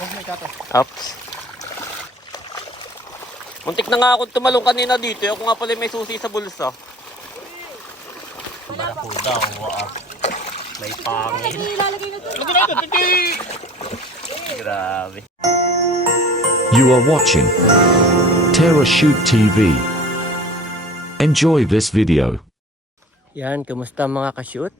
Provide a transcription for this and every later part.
Oops. Muntik na nga akong tumalong kanina dito. Ako nga pala may susi sa bulsa. Barakuda, may pangin. Grabe. You are watching Terra Shoot TV. Enjoy this video. Yan, kumusta mga ka-shoot?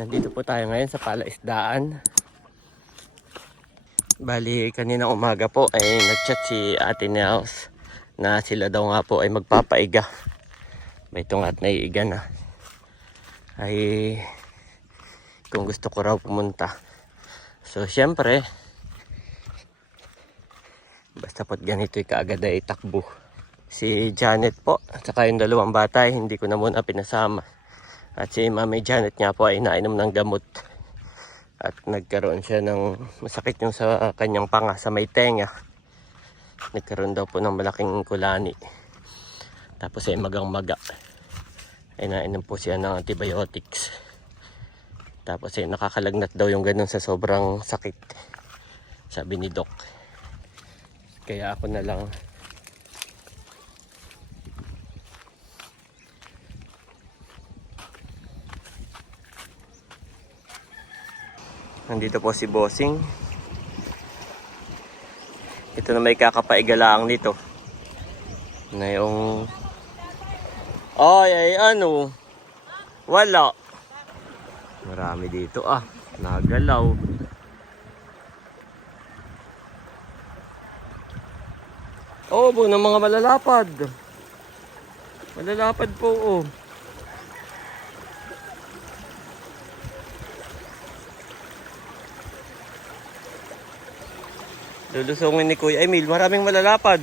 Nandito po tayo ngayon sa palaisdaan. Bali, kanina umaga po ay nag-chat si Ate Nels na sila daw nga po ay magpapaiga. May tungat na iiga na. Ay kung gusto ko raw pumunta. So syempre, basta pot ganito kaagad ay takbo. Si Janet po at saka yung dalawang bata hindi ko na muna pinasama. At si Mami Janet nga po ay nainom ng gamot. At nagkaroon siya ng masakit yung sa kanyang panga sa may tenga. Nagkaroon daw po ng malaking kulani. Tapos ay magang-maga. Ay nainom po siya ng antibiotics. Tapos ay nakakalagnat daw yung ganun sa sobrang sakit. Sabi ni Doc. Kaya ako na lang. Nandito po si Bossing. Ito na may kakapaigalang nito. Na yung... Ay, ano? Wala. Marami dito nagalaw. Oh, buo ng mga malalapad. Malalapad po, Lulusungin ni Kuya Emil, maraming malalapad.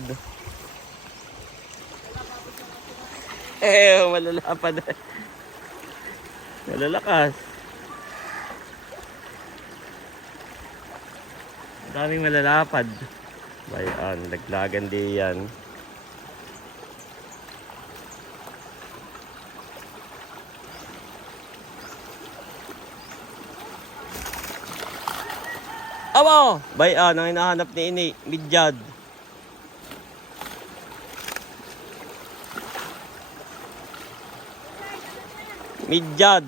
Malalapad. Malalakas. Maraming malalapad. Bayan, laglagan di yan. Abo! Bayan, ang hinahanap ni Ini, midyad. Midyad.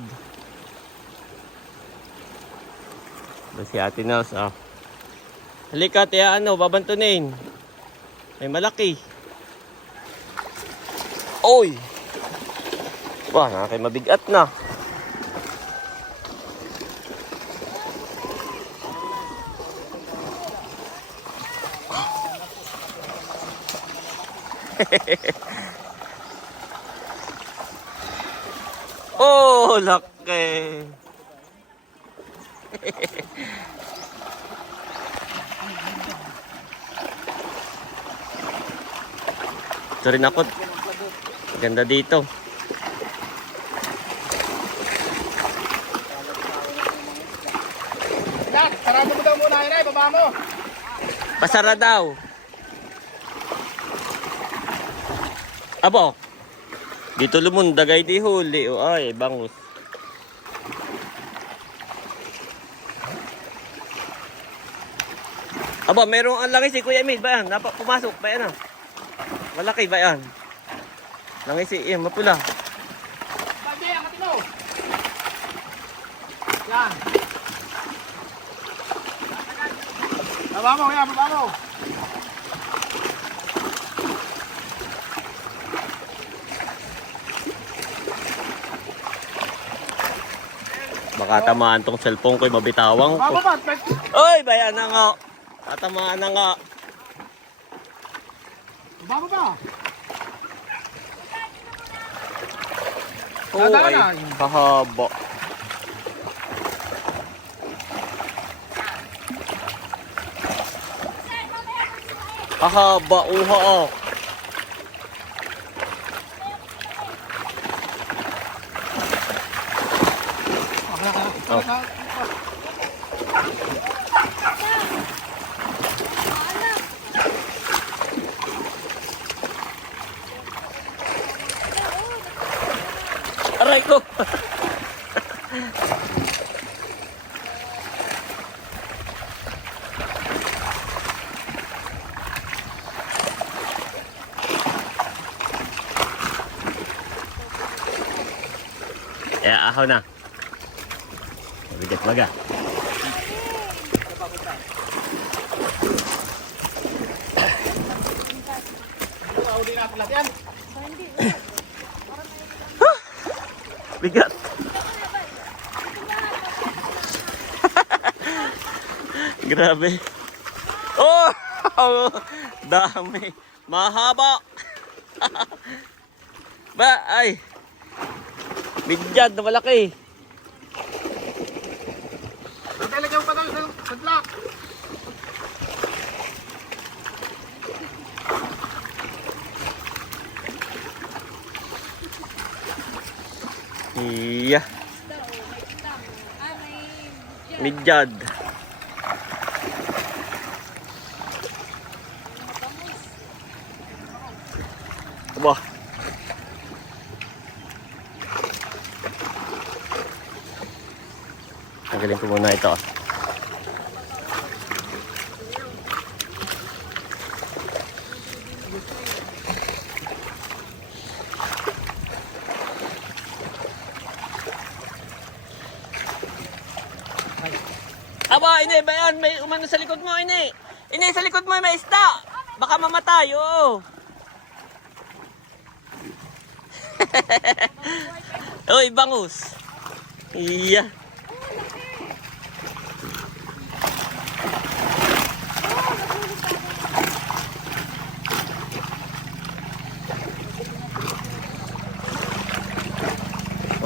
Ba si Ate Nels, Halika, tiya, babantunin. May malaki. Oy! Wah, nakakay mabigat na. Oh, laki. Ito rin ako. Ganda dito. Sarado mo daw muna yun, baba mo. Pasara daw. Abo. Dito lumundag ay di huli. Ay, bangus. Abo, merong ang laki si Kuya Emil. Bayan, pumasok. Bayan malaki ba yan? Langis mapula. Pwede, ang matino. Yan. Baba mo, yan, baba mo. Baka tamaan tong cellphone ko'y mabitawang ko. Oy, bayan na nga. Tatamaan na nga. Baba ba? Oo, ay kahaba. Kahaba, uha. Aray ko. Kaya ahaw na. Bigat baga. Uli natin lahat yan. Bigat. Grabe. Oh! Dami. Mahaba. Ba, ay. Bigyad na malaki. Talaga yung patal sa sadlak. Iya. Midyad. Wah. Tanggalin ko muna ito. Aba, ini, bayan, may umano sa likod mo, ini. Ini, sa likod mo may isda. Baka mamatay, oo. Uy, bangus. Iya.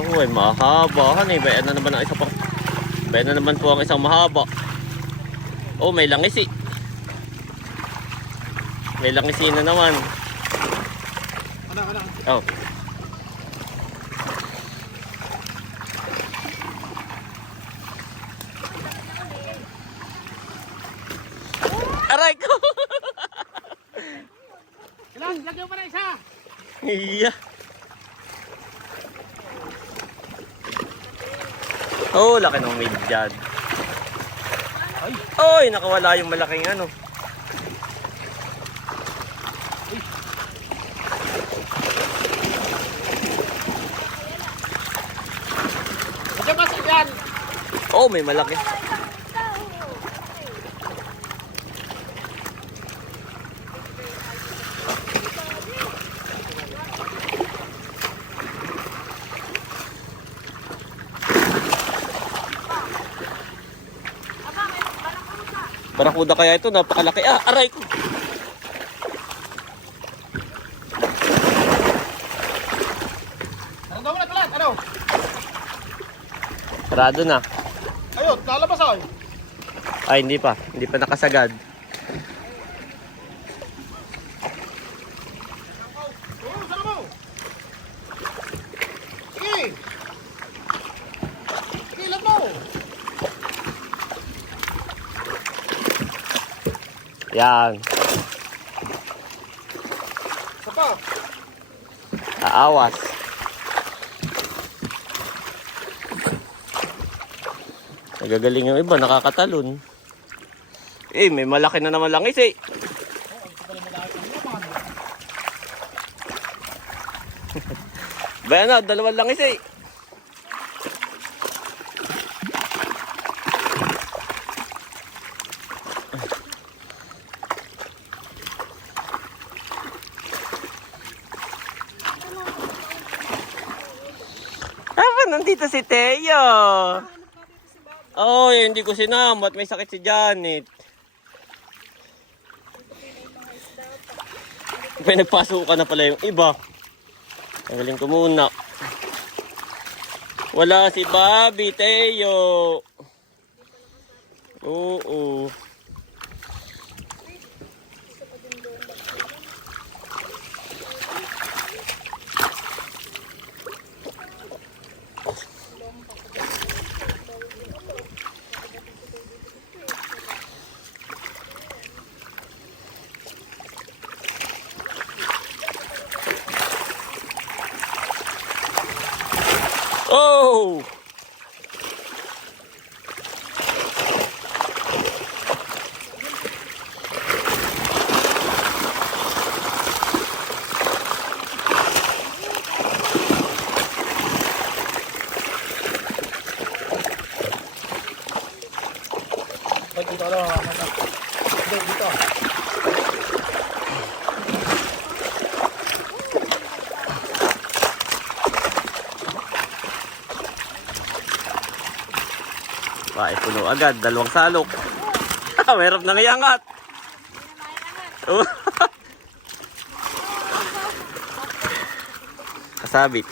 Uy, mahaba. Ano, bayan na naman ang isa pang... Bayan na naman po ang isang mahaba. Oh, may langisi. May langisi na naman. Ano? Oh. Aray ko! Ilan? Lagyan mo pa na isa. Iya. Oh, laki ng midyad. Oy, nakawala yung malaking ano. Lagyan mo sa yan. Oh, may malaki. Barakuda kaya ito, napakalaki. Ah, aray ko. Ano daw mo na talat? Ano? Sarado na. Ayun, lalabas ay. Ay, hindi pa. Hindi pa nakasagad. Oo, saan mo? Sige. Sige, ilan mo? Yan. Isa pa. Aawas. Nagagaling yung iba, nakakatalon. Eh, may malaki na naman langis eh. Bayan na, dalawang langis eh. Nandito si Teo. Oh, hindi ko sinamot. May sakit si Janet. May nagpasukan na pala yung iba. Tanggalin ko muna. Wala si Bobby, Teo. Oo. Oh! Pag dito ka lang. Hindi, dito. Ay, puno agad. Dalawang salok. Mayroon nang iangat. Oh. Kasabit.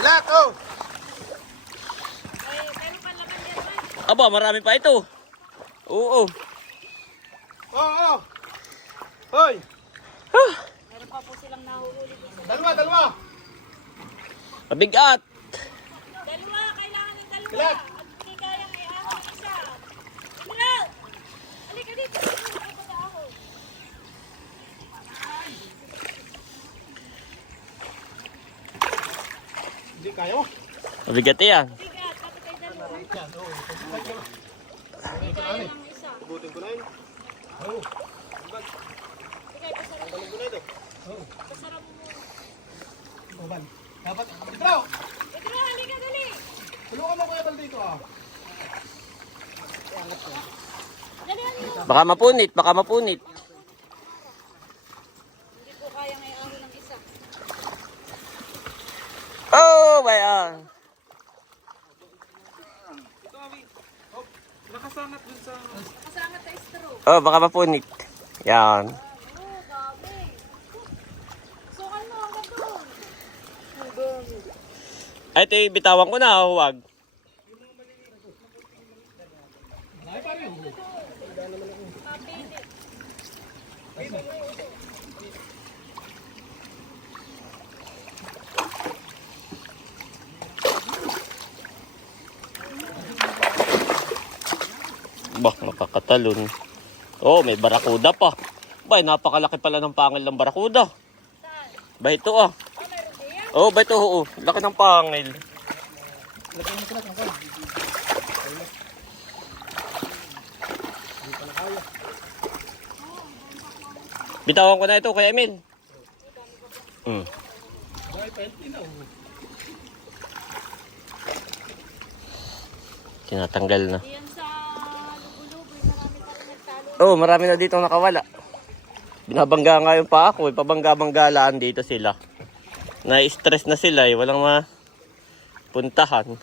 Lahat, oh! Aba, marami pa ito. Oo. Oh! Hoy! Meron pa po silang nahuhuli dito. Dalawa! Mabigat. Dalawa, kailangan ng dalawa. Ilan? At hindi kayang i-ahon ng isa. Emerald! Halika dito. Halika sa ahon. Hindi kaya mo. Mabigat yan. Bigat, kapit ay dalawa. Hindi kaya ng isa. Butin ko na yun. Oh. Sige, pasarap mo. Balig ko na ito. Oh. Pasarap mo muna. Oban. Dapat. Ito! Ito na, halika dali. Tulungan mo kuya tal dito ah. Dalihan mo. Baka mapunit, baka mapunit. Hindi po kayang i-ahon ng isa. Oh, bayan. Nakasangat dun sa... Kasangat na straw. Oh, baka mapunit. Yan. Oo, dami. Sukan mo hanggang doon. Ay, ito bitawan ko na, huwag. Ay, pare. Mabilis. Bah, makakatalon. Oh, may barakuda pa. Bay, napakalaki pala ng pangil ng barakuda. Saan? Ba ito ah. Oh, meron din yan. Oh, ba ito, oo. Laki ng pangil. Lagyan mo sila ng kwan. Bitawan ko na ito, Kuya Emil. Hmm. Ay, pwede na. Tinatanggal na. Diyan sa lubo-lubo, marami pa rin nagtalo. Oh, marami na dito nakawala. Binabangga nga yung pa ako. Pabangga-banggalaan dito sila. Na-stress na sila eh. Walang mapuntahan.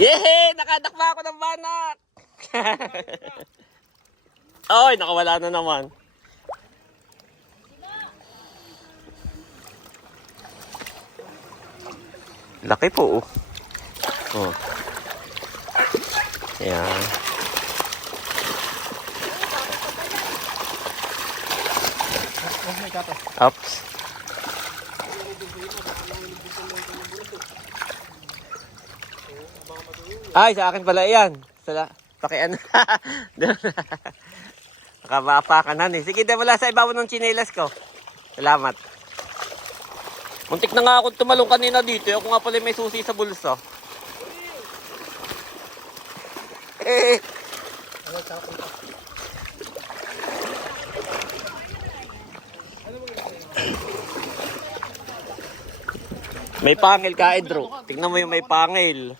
Yehey! Nakadakpa ako ng banak! Oy, nakawala na naman. Laki po oh. Oh. Ayan. Huwag may kato. Ups. Ay, sa akin pala yan. Pakiano. Nakabapakan eh. Sige, wala sa ibabaw ng tsinelas ko. Salamat. Muntik na nga ako tumalong kanina dito. Ako nga pala may susi sa bulsa. May pangil ka, Edro. Tingnan mo yung may pangil.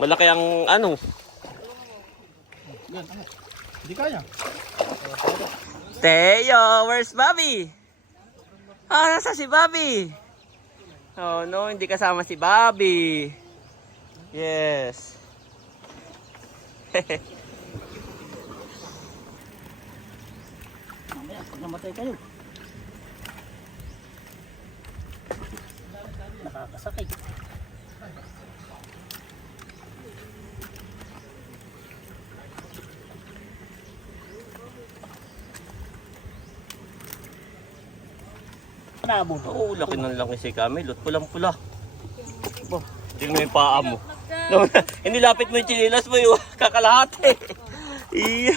Malaki ang ano. Yan, hindi kaya. Teo, where's Bobby? Ah, nasa si Bobby? Oh no, hindi kasama si Bobby. Yes. Mamaya, pag namatay kayo. Nakakasakit. Panabon. Oo, laki ng laki si Camel. Pulang-pula. Bah, tingnan mo yung paa mo. No, hindi lapit mo yung chinilas mo yung kakalahati. Iya.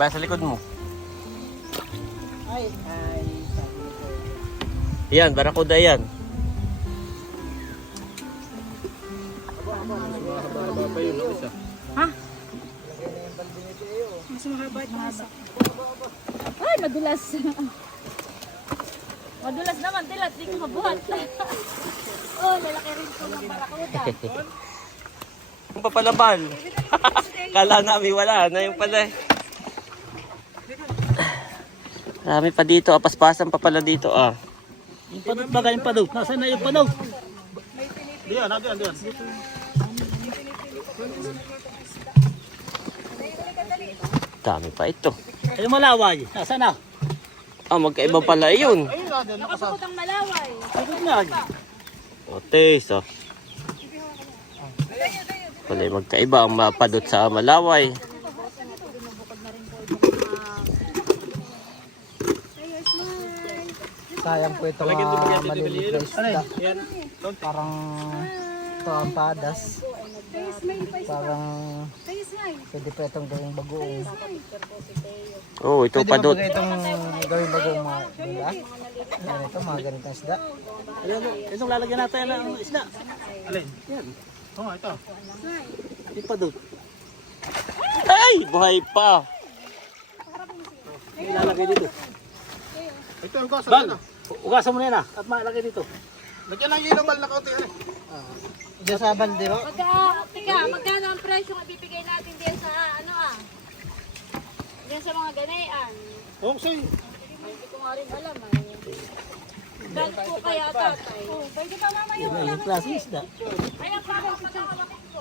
Baya sa likod mo. Ay, sabi ko. Yan, barakuda yan. Haba pa yun, isa. Mas mahaba ito isa. Ay, madulas. Madulas naman, tilat. Di ko mabuhat. Oh, lalaki rin po ng barakuda. Yung papalabal. Kala namin wala na yung pala. Marami pa dito, paspasan pa pala dito ah. Yung padot baga, yung padot. Nasaan na yung padot? Diyan, diyan. Dami pa ito. Ay, yung malaway. Nasaan na? Ah, magkaiba pala yun. Ayun, diyan. Nakasukot ang malaway. Nakasukot na. Otes ah. Pala yung magkaiba ang mapadot sa malaway. Sayang po ito mga maliliit na isda. Yan. Parang ito ang padas. Parang pwede pa itong gawing bagoong. Oh, ito Pwede ba padot. ba itong gawing bagoong mga dula? Yan ito, mga ganitong isda. Itong lalagyan natin ng isda. Alin? Yan. Oo, ito. Yung padot. Ay, buhay pa. Ilalagay dito. Ito ang kosa. Bal, ugasan mo na yan at malagay dito. Lagyan ng ilaw bal na kaunti. Diyan sa balde ba? Magkano ang presyo ang bibigay natin diyan sa diyan sa mga ganayan? Okay. Hindi ko nga rin alam ay. Dahil po kaya tatay. Pwede pa mama yung Yan yung klase isda. Kaya parang pagkakalakin ko.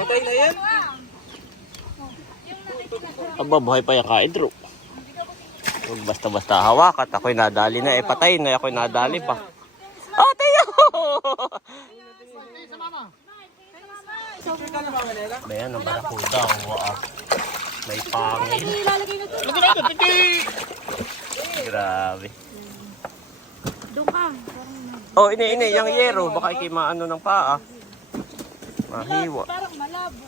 Patay na yan? Aba, buhay pa yung kaidro. Huwag basta-basta hawakat. Ako'y nadali na. Patay na. Ako'y nadali pa. Oh, tayo! Bayan, ang barakuda. Wow. May pangil. Ilalagay na doon. Grabe. Doon ka. Oh, ini. Yung yero. Baka ikay maano ng paa. Mahiwa. Parang malabo.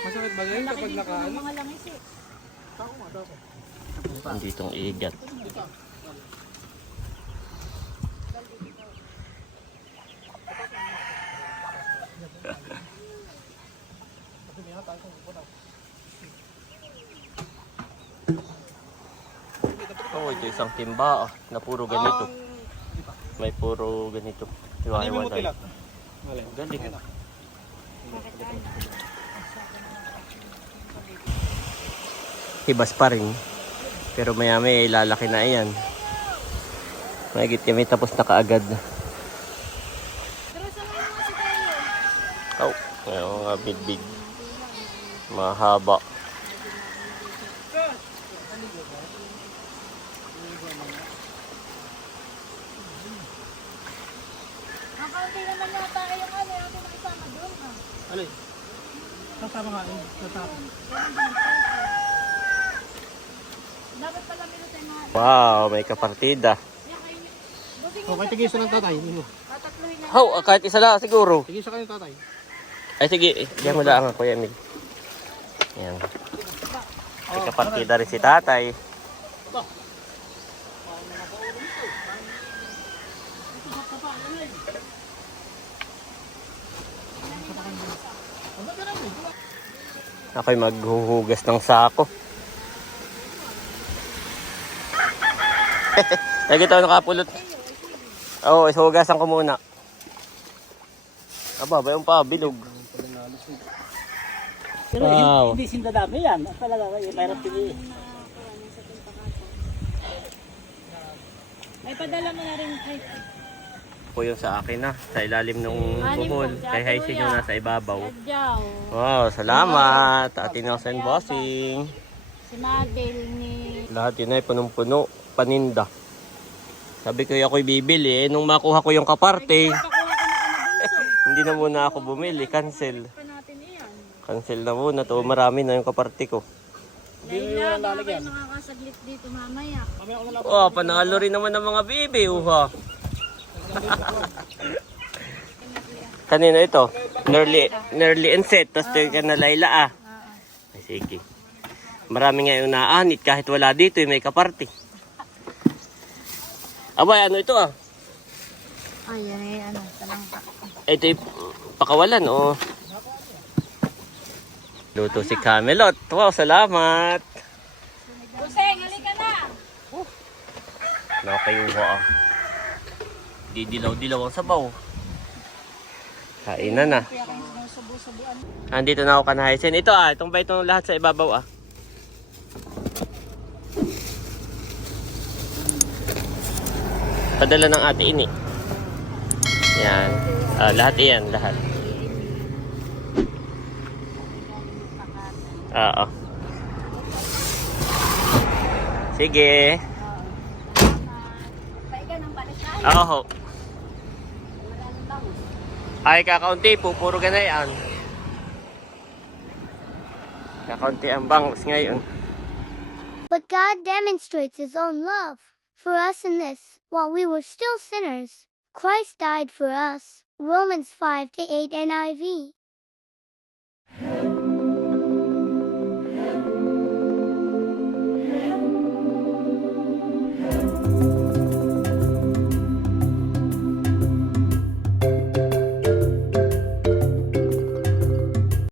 Masakit ba yan kapag nakaano? Mga langis eh. Anditong igat. Oh, ito isang timba na puro ganito. May puro ganito. Hiwa-hiwalay. Galing. Hibas pa rin. Pero maya may lalaki na yan. Mahigit kami tapos na kaagad. Pero sa mga si tayo. Oh, ayun mga big. Mahaba. Ang kaunti naman yata yung ano, yung pinakasama doon. Alin? Kasama nga yun. Kasama. Dapat pala meron tayo mga Wow, may kapartida. Okay, tigisa ng tatay. tatatluhin na. How, kahit isa lang siguro. Tigisa kayo tatay. Ay sige, diyan mo lang ako yan. Yan. May kapartida rin si tatay. Ako'y maghuhugas ng sako. Lagi ito nakapulot. Oo, isuhugasan ko muna. Aba, ba yung pa, bilog. Pero Wow. hindi sindadami yan. At talaga kayo, mayroon pili. May padala mo na rin kay Po yung sa akin na, sa ilalim ng buhol. Kay Haising yung nasa ibabaw. Adjaw. Wow, salamat. Atin Osen Bossing. Si Mabel ni... Lahat yun ay punong-puno, paninda. Sabi ko ako'y bibili, nung makuha ko yung kaparte, hindi na muna ako bumili, cancel. Pa natin iyan. Cancel na muna to, marami na yung kaparte ko. Dahil na, baka kayo makakasaglit dito mamaya. Oh, panalo rin naman ng mga bibi, uha. Kanina ito, nearly and set, tapos ka na Layla ah. Sige. Marami ngayon naanit kahit wala dito, may kaparty. Abay, ano ito ah? Ay, yan eh, ano, talangka. Ito yung pakawalan, oh. Luto si Camelot. Wow, salamat. Buseng, halika na! Nakakayuha ah. Didilaw-dilaw ang sabaw. Kain na. Andito na ako kanahaysin. Ito ah, itong ba itong lahat sa ibabaw ah. Padala ng ate ini. Yan. Lahat iyan, lahat. Oo. Sige. Paiga ng balikan. Oo. Ay, kakaunti po. Puro ganayan. Kakaunti ang bangus ngayon. But God demonstrates His own love for us in this: while we were still sinners, Christ died for us. Romans 5:8 NIV.